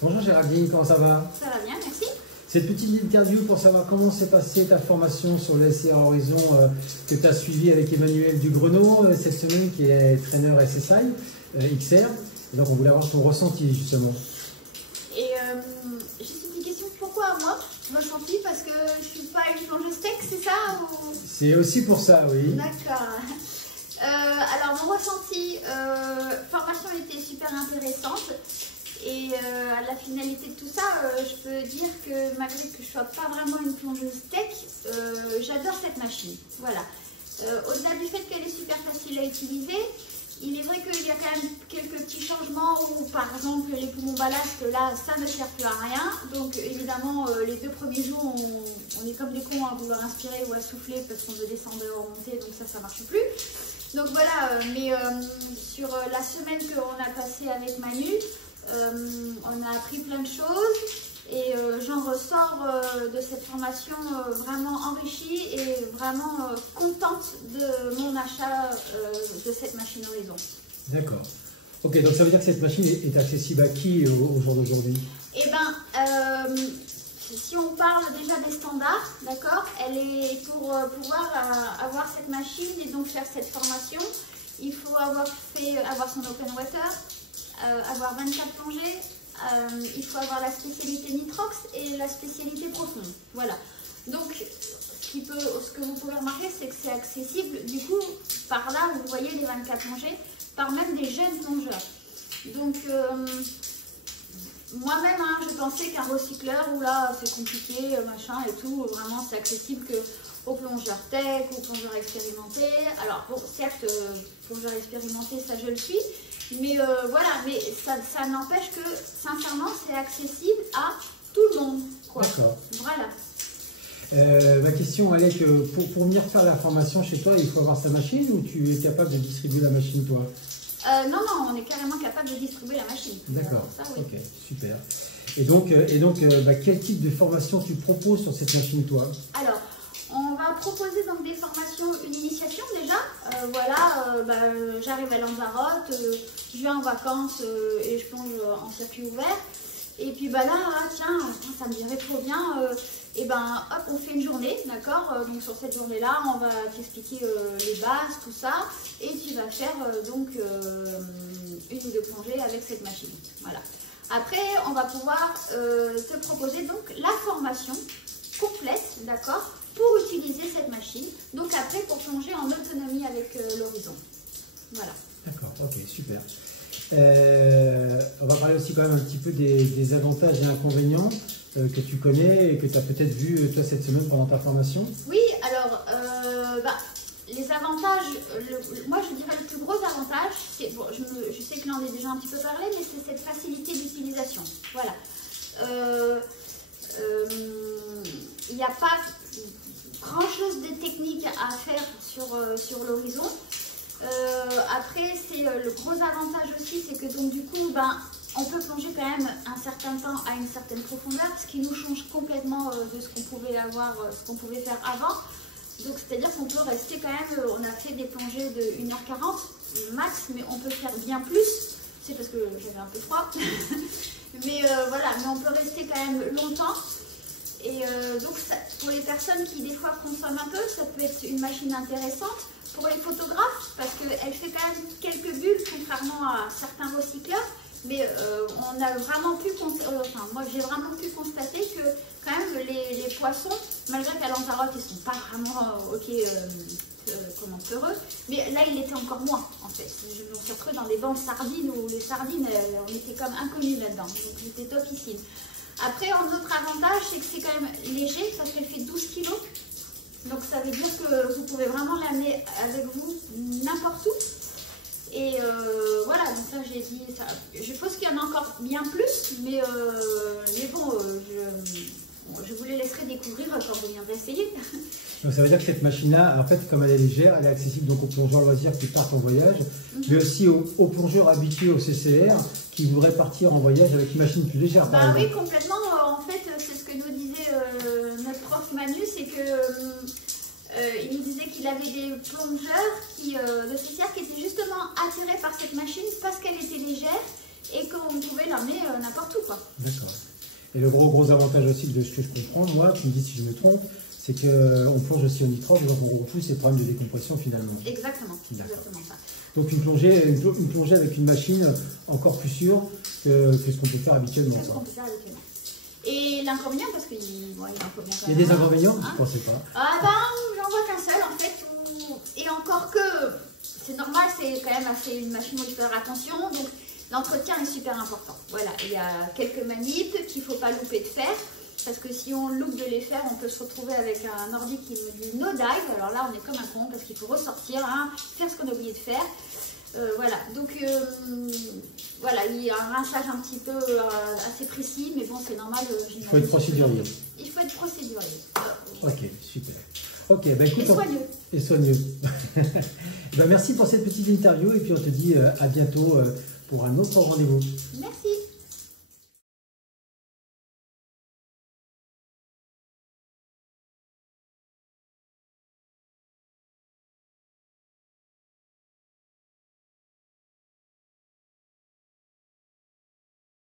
Bonjour Géraldine, comment ça va? Ça va bien, merci. Cette petite interview pour savoir comment s'est passée ta formation sur le SCA Horizon que tu as suivi avec Emmanuel Dugrenot cette semaine, qui est traîneur SSI XR. Et donc on voulait avoir ton ressenti justement. Et juste une petite question, pourquoi moi? Mon ressenti parce que je suis pas une plongeuse steak, c'est ça ou... C'est aussi pour ça, oui. D'accord. Alors mon ressenti, formation était super intéressante. Et à la finalité de tout ça, je peux dire que malgré que je ne sois pas vraiment une plongeuse tech, j'adore cette machine. Voilà. Au-delà du fait qu'elle est super facile à utiliser, il est vrai qu'il y a quand même quelques petits changements où, par exemple, les poumons ballast, là, ça ne sert plus à rien. Donc évidemment, les 2 premiers jours, on est comme des cons à vouloir inspirer ou à souffler parce qu'on veut descendre ou remonter, donc ça ne marche plus. Donc voilà, mais sur la semaine qu'on a passée avec Manu, on a appris plein de choses et j'en ressors de cette formation vraiment enrichie et vraiment contente de mon achat de cette machine Horizon. D'accord. Ok, donc ça veut dire que cette machine est accessible à qui au jour d'aujourd'hui? Eh bien, si on parle déjà des standards, d'accord, elle est pour pouvoir avoir cette machine et donc faire cette formation, il faut avoir son open water, avoir 24 plongées, il faut avoir la spécialité nitrox et la spécialité profonde. Voilà. Donc, ce que vous pouvez remarquer, c'est que c'est accessible, du coup, par là, vous voyez les 24 plongées, par même des jeunes plongeurs. Donc, moi-même, hein, je pensais qu'un recycleur, où là, c'est compliqué, machin et tout, vraiment, c'est accessible qu'aux plongeurs tech, aux plongeurs expérimentés. Alors, bon, certes, plongeur expérimenté, ça je le suis. Mais voilà, mais ça n'empêche que, sincèrement, c'est accessible à tout le monde. D'accord. Voilà. Ma question, elle est que pour venir faire la formation chez toi, il faut avoir sa machine ou tu es capable de distribuer la machine toi? Non, on est carrément capable de distribuer la machine. D'accord. Ça, oui. Ok, super. Et donc quel type de formation tu proposes sur cette machine toi? Alors, on va proposer donc des formations, une initiation déjà. Voilà, j'arrive à Lanzarote, je vais en vacances et je plonge en circuit ouvert. Et puis là, tiens, ça me dirait trop bien. Et hop, on fait une journée, d'accord. Donc sur cette journée-là, on va t'expliquer les bases, tout ça, et tu vas faire donc une ou 2 plongées avec cette machine. Voilà. Après, on va pouvoir te proposer donc la formation complète, d'accord, pour utiliser cette machine. Donc après, pour plonger en autonomie avec l'horizon. Voilà. D'accord, ok, super. On va parler aussi quand même un petit peu des avantages et inconvénients que tu connais et que tu as peut-être vu toi cette semaine pendant ta formation. Oui, alors les avantages, moi je dirais le plus gros avantage, c'est, bon, je sais que l'on en a déjà un petit peu parlé, mais c'est cette facilité d'utilisation. Voilà. Il n'y a pas grand chose de technique à faire sur l'horizon. Après, c'est le gros avantage aussi, c'est que donc du coup, on peut plonger quand même un certain temps à une certaine profondeur, ce qui nous change complètement de ce qu'on pouvait avoir, ce qu'on pouvait faire avant. Donc c'est-à-dire qu'on peut rester quand même, on a fait des plongées de 1h40 max, mais on peut faire bien plus. C'est parce que j'avais un peu froid. Mais voilà, mais on peut rester quand même longtemps. Et donc ça, pour les personnes qui des fois consomment un peu, ça peut être une machine intéressante. Pour les photographes, parce qu'elle fait quand même quelques bulles, contrairement à certains recycleurs, mais on a vraiment pu, moi j'ai vraiment pu constater que quand même les poissons, malgré qu'à Lanzarote ils ne sont pas vraiment peureux, mais là il était encore moins en fait. On s'est retrouvé dans des bancs de sardines où les sardines, on était comme inconnus là-dedans, donc c'était topissime. Après, un autre avantage, c'est que c'est quand même léger, parce qu'elle fait 12 kg. Donc ça veut dire que vous pouvez vraiment l'amener avec vous n'importe où. Et voilà, donc ça j'ai dit, ça, je pense qu'il y en a encore bien plus, mais bon, je vous les laisserai découvrir quand vous viendrez essayer. Donc ça veut dire que cette machine-là, en fait, comme elle est légère, elle est accessible donc aux plongeurs loisirs qui partent en voyage, mais aussi aux plongeurs habitués au CCR qui voudraient partir en voyage avec une machine plus légère. Oui, complètement. En fait, c'est ce que nous disait notre prof Manu, c'est que il nous disait qu'il avait des plongeurs de CCR qui étaient justement attirés par cette machine parce qu'elle était légère et qu'on pouvait l'emmener n'importe où, quoi. D'accord. Et le gros avantage aussi de ce que je comprends, moi, tu me dis si je me trompe, c'est qu'on plonge aussi au nitrox, donc on retrouve ces problèmes de décompression finalement. Exactement, exactement ça. Donc une plongée avec une machine encore plus sûre que ce qu'on peut faire habituellement. C'est ce qu'on peut faire habituellement. Et l'inconvénient, parce qu'il y a un problème quand même. Il y a des inconvénients, je ne pensais pas. Ah ben, j'en vois qu'un seul en fait. Et encore que, c'est normal, c'est quand même assez une machine où il faut faire attention. Donc l'entretien est super important. Voilà, il y a quelques manips qu'il ne faut pas louper de faire. Parce que si on loupe de les faire, on peut se retrouver avec un ordi qui nous dit no dive. Alors là, on est comme un con parce qu'il faut ressortir, hein, faire ce qu'on a oublié de faire. Voilà, donc voilà, il y a un rinçage un petit peu assez précis, mais bon, c'est normal. Il faut être procédurier. Il faut être procédurier. Ok, super. Ok, ben écoute, et soigneux. Et soigneux. Ben merci pour cette petite interview et puis on te dit à bientôt pour un autre rendez-vous. Merci.